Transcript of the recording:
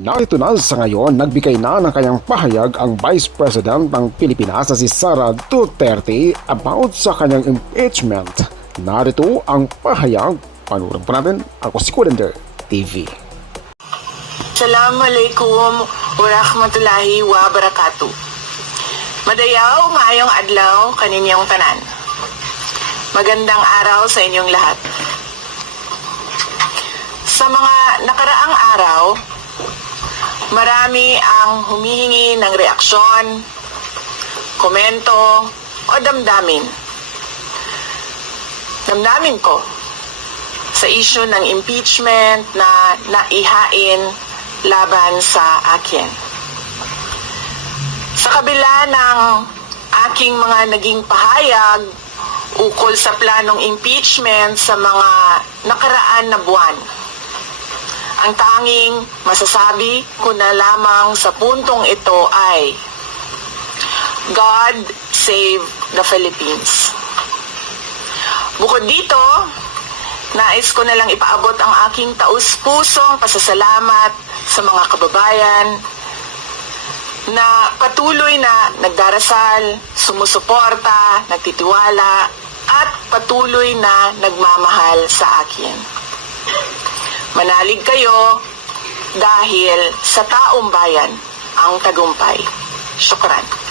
Narito na sa ngayon, nagbigay na ng kanyang pahayag ang Vice President ng Pilipinas na si Sara Duterte about sa kanyang impeachment. Narito ang pahayag. Panurin po natin. Ako si Colander TV. Assalamualaikum warahmatullahi wabarakatuh. Madayaw, maayong adlaw kaninyong tanan. Magandang araw sa inyong lahat. Sa mga nakaraang araw, marami ang humihingi ng reaksyon, komento o damdamin. Damdamin ko sa issue ng impeachment na naihain laban sa akin. Sa kabila ng aking mga naging pahayag ukol sa planong impeachment sa mga nakaraan na buwan, ang tanging masasabi ko na lamang sa puntong ito ay God save the Philippines. Bukod dito, nais ko na lang ipaabot ang aking taus-pusong pasasalamat sa mga kababayan na patuloy na nagdarasal, sumusuporta, nagtitiwala, at patuloy na nagmamahal sa akin. Manalig kayo dahil sa taong bayan ang tagumpay. Syukran.